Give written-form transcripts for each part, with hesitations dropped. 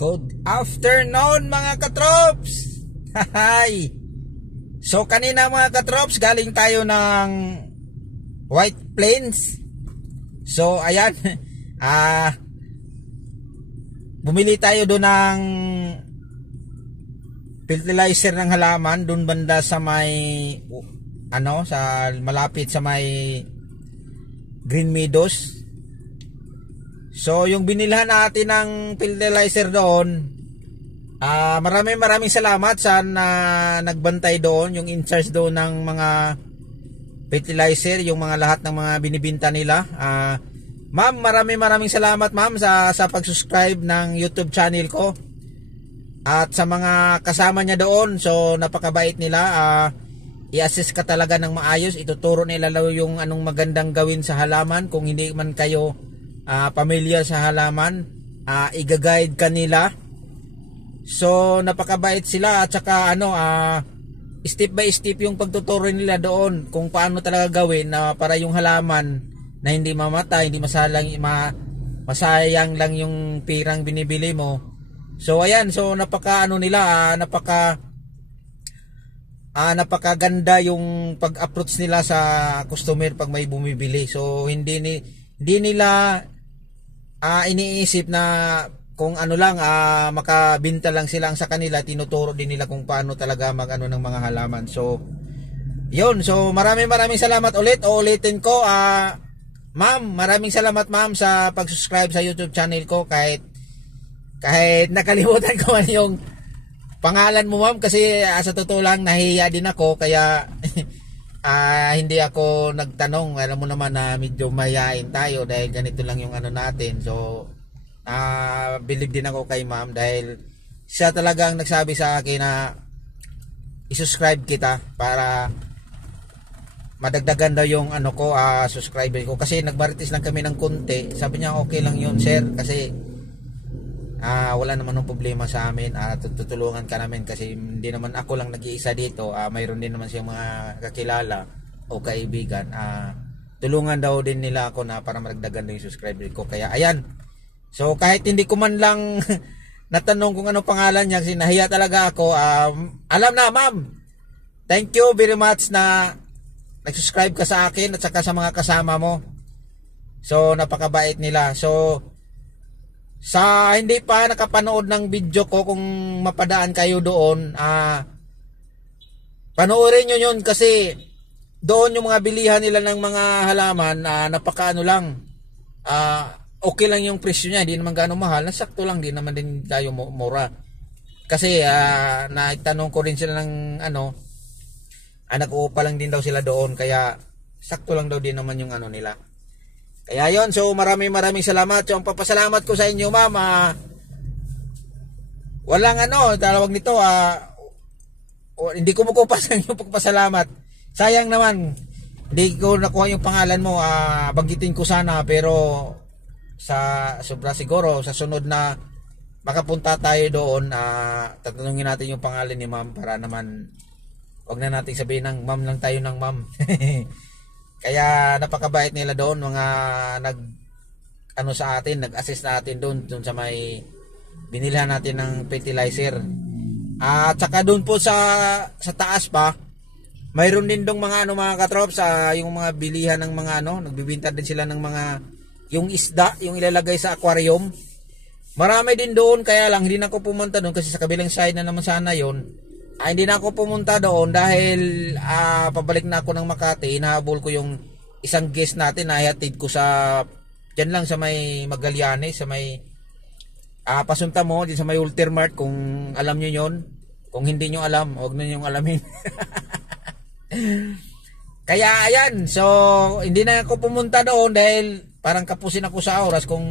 Good afternoon mga katrops! Hi! So kanina mga katrops, galing tayo ng White Plains. So ayan, bumili tayo doon ng fertilizer ng halaman doon banda sa may sa malapit sa may Green Meadows. So yung binilhan natin ng fertilizer doon, maraming salamat sa nagbantay doon, yung in-charge doon ng mga fertilizer, yung mga lahat ng mga binibinta nila. Ma'am, maraming salamat ma'am sa pag-subscribe ng YouTube channel ko at sa mga kasama niya doon. So napakabait nila, i-assist ka talaga ng maayos, ituturo nila yung anong magandang gawin sa halaman. Kung hindi man kayo pamilyar sa halaman, i-guide ka nila. So napakabait sila at saka step by step yung pagtuturo nila doon kung paano talaga gawin para yung halaman na hindi mamatay, hindi masayang lang yung pirang binibili mo. So ayan, so napakaganda yung pag-approach nila sa customer pag may bumibili. So hindi nila iniisip na kung makabinta lang sila ang sa kanila, tinuturo din nila kung paano talaga ng mga halaman. So yun, so maraming salamat ulit. Uulitin ko, ma'am, maraming salamat ma'am sa pag-subscribe sa YouTube channel ko, kahit nakalimutan ko yung pangalan mo ma'am, kasi sa totoo lang nahihiya din ako, kaya hindi ako nagtanong. Alam mo naman na medyo mayayain tayo dahil ganito lang yung natin. So believe din ako kay ma'am dahil siya talagang nagsabi sa akin na i-subscribe kita para madagdagan daw yung subscriber ko, kasi nagmarites lang kami ng konti. Sabi niya okay lang yun sir, kasi wala naman ng problema sa amin, tutulungan ka namin kasi hindi naman ako lang nag-iisa dito, mayroon din naman siyang mga kakilala o kaibigan, tulungan daw din nila ako na para madagdagan yung subscriber ko. Kaya ayan, so kahit hindi ko man lang natanong kung ano pangalan niya kasi nahiya talaga ako, alam na ma'am, thank you very much na nag-subscribe ka sa akin at saka sa mga kasama mo. So napakabait nila. So sa hindi pa nakapanood ng video ko, kung mapadaan kayo doon, panoorin nyo yun, kasi doon yung mga bilihan nila ng mga halaman, lang, okay lang yung presyo niya, hindi naman gaano mahal, nasakto lang, di naman din tayo mura. Kasi naitanong ko rin sila ng nag-uupa lang din daw sila doon, kaya sakto lang daw din naman yung nila. Kaya yon, so maraming salamat. So ang papasalamat ko sa inyo ma'am, walang tawag nito, hindi ko makupas ang yung pagpasalamat. Sayang naman hindi ko nakuha yung pangalan mo, banggitin ko sana, pero sa sobra siguro sa sunod na makapunta tayo doon, tatanungin natin yung pangalan ni ma'am para naman wag na natin sabihin ng ma'am lang tayo ng ma'am. Kaya napakabait nila doon, mga sa atin, nag-assist natin doon sa may binilhan natin ng fertilizer. At saka doon po sa taas pa, mayroon din dong mga mga katrops, yung mga bilihan ng mga nagbibinta din sila ng mga yung isda, yung ilalagay sa aquarium. Marami din doon, kaya lang hindi na ako pumunta doon kasi sa kabilang side na naman sana yon. Hindi na ako pumunta doon dahil pabalik na ako ng Makati. Hinahabol ko yung isang guest natin na ihatid ko dyan lang sa may Magallanes, sa may pasunta mo dyan sa may Ultimart, kung alam nyo yon. Kung hindi nyo alam, huwag nyo alamin. Kaya ayan, so hindi na ako pumunta doon dahil parang kapusin ako sa oras kung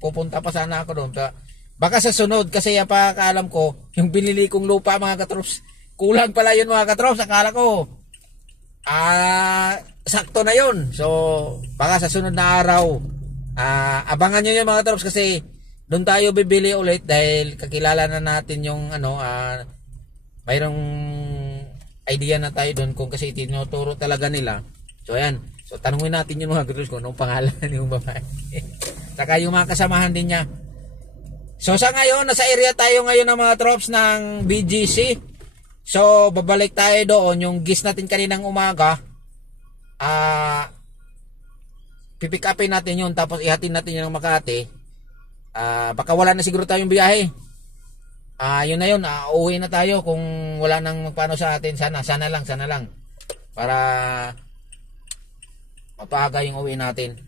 pupunta pa sana ako doon. Baka sa sunod, kasi pa kaalam ko, yung binili kong lupa mga katrops, kulang pala yun mga katrops. Akala ko, sakto na yun. So, baka sa sunod na araw, abangan nyo yun mga katrops, kasi doon tayo bibili ulit dahil kakilala na natin yung mayroong idea na tayo doon, kung kasi tinuturo talaga nila. So, ayan. So, tanungin natin yung mga katrops kung anong pangalan yung babae. Saka yung mga kasamahan din niya. So sa ngayon, nasa area tayo ngayon ng mga troops ng BGC. So babalik tayo doon, yung gis natin kaninang umaga. Pipick upin natin yun, tapos ihatin natin yun ng Makati. Baka wala na siguro tayong biyahe. Yun na yun, uuwi na tayo kung wala nang magpaano sa atin. Sana lang. Para mapaaga yung uwi natin.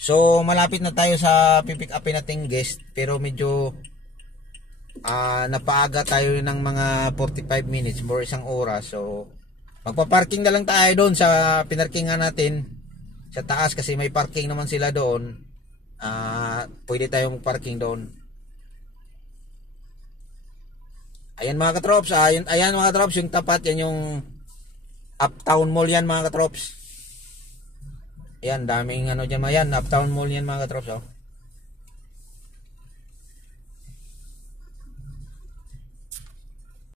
So malapit na tayo sa pipick upin nating guest, pero medyo napaaga tayo ng mga 45 minutes more isang oras. So magpa-parking na lang tayo doon sa pinarkingan natin sa taas kasi may parking naman sila doon. Pwede tayo mag-parking doon. Ayan mga katrops, ayan mga katrops, yung tapat yan yung Uptown Mall yan mga katrops. Ayan, daming ano dyan, Uptown Mall yan mga katrops.